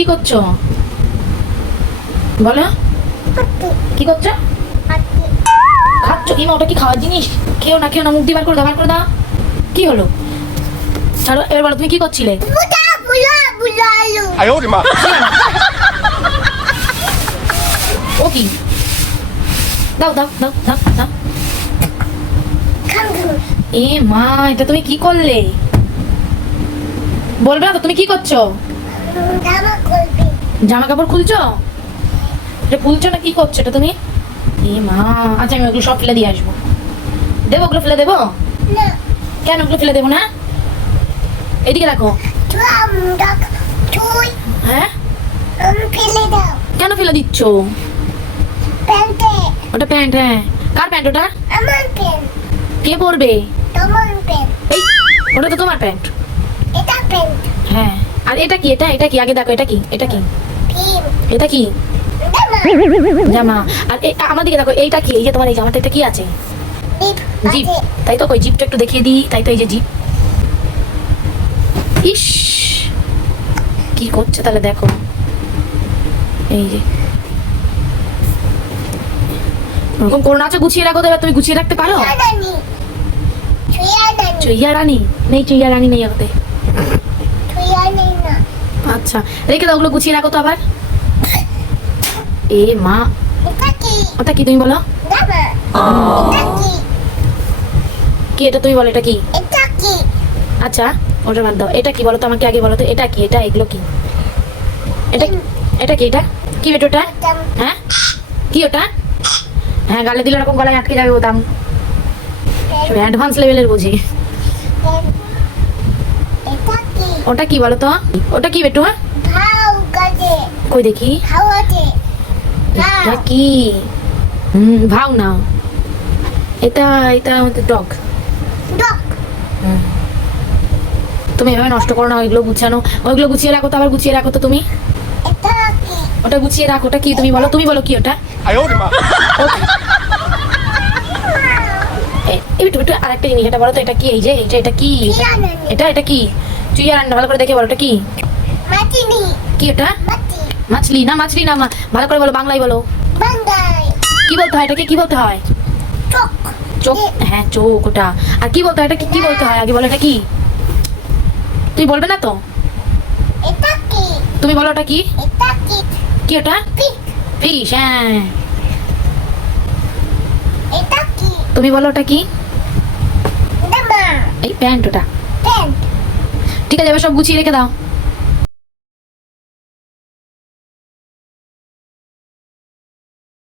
কি করছো বলো? কি করছো? খাচ্ছ? ইমা ওটা কি খাওয়ার জিনিস? খেও না খেও না, মুখ দিয়ে বার করে দাও, বার করে দাও। কি হলো? ছাড়ো এবার বলো, তুমি কি করছিলে? ও কি? দাও দাও দাও দাও দাও। এ মা, এটা তুমি কি করলে? বলবে না তো তুমি কি করছো? জামা কাপড় খুলছো? এটা খুলছো না কি করছো এটা তুমি? এ মা, আচ্ছা আমি ওগুলো সব ফেলে দিয়ে আসবো। দেবো ওগুলো ফেলে দেবো? কেন ওগুলো ফেলে দেবো না? এদিকে রাখো। হ্যাঁ কেন ফেলে দিচ্ছ? ওটা প্যান্ট? হ্যাঁ কার প্যান্ট ওটা? কে পরবে? এই ওটা তো তোমার প্যান্ট। হ্যাঁ আর এটা কি? এটা কি আগে দেখো, এটা কি? এটা কি? এটা কি? জামা। আর আমার দিকে দেখো, এইটা কি? এই যে তোমার এই জামাটা, এটা কি আছে? জিপ। তাই তো, কই জিপটা একটু দেখিয়ে দিই। তাই তো, এই যে জিপ। ইস কি করছে তাহলে দেখো, এই যে ওরকম করোনা আছে, গুছিয়ে রাখো তো। এবার তুমি গুছিয়ে রাখতে পারো? চুইয়া রানী নেই, চুইয়া রানী নেই ওতে। আচ্ছা রেখে দাও, ওগুলো গুছিয়ে রাখো তো আবার। এ মা, ওটা কি তুমি বলো? কি এটা তুমি বলো, এটা কি? আচ্ছা ওটা বাদ দাও, এটা কি বলো তো আমাকে আগে বলো তো, এটা কি? এটা এগুলো কি? এটা এটা কি? এটা কি বেটোটা? হ্যাঁ কি ওটা? হ্যাঁ গালে দিলে এরকম গলায় আটকে যাবে বোতাম। অ্যাডভান্স লেভেলের বুঝি। ওটা কি বলো তো? ওটা কি বেটু? হ্যাঁ কই দেখি। এটা কি? ভাও না। এটা এটা আমাদের ডগ। তুমি এভাবে নষ্ট করো না, ওইগুলো গুছানো, ওইগুলো গুছিয়ে রাখো তো, আবার গুছিয়ে রাখো তো তুমি। ওটা গুছিয়ে রাখো। ওটা কি তুমি বলো? তুমি বলো কি ওটা? একটু আরেকটা জিনিস, এটা বলো তো, এটা কি? এই যে এটা কি? এটা কি? চুইয়া রান্না, ভালো করে দেখে বলো, এটা কি? কি এটা? মাছলি না, মাছলি না, ভালো করে বলো, বাংলায় বলো। কি বলতে হয় এটাকে? কি বলতে হয়? চোখ। হ্যাঁ চোখ ওটা। আর কি বলতে হয় এটা? কি বলতে হয় আগে বলো, এটা কি? তুমি বলবে না তো? তুমি বলো ওটা কি? কি ওটা? ফিশ। হ্যাঁ তুমি বলো ওটা কি? এই প্যান্ট ওটা। ঠিক আছে এবার সব গুছিয়ে রেখে দাও।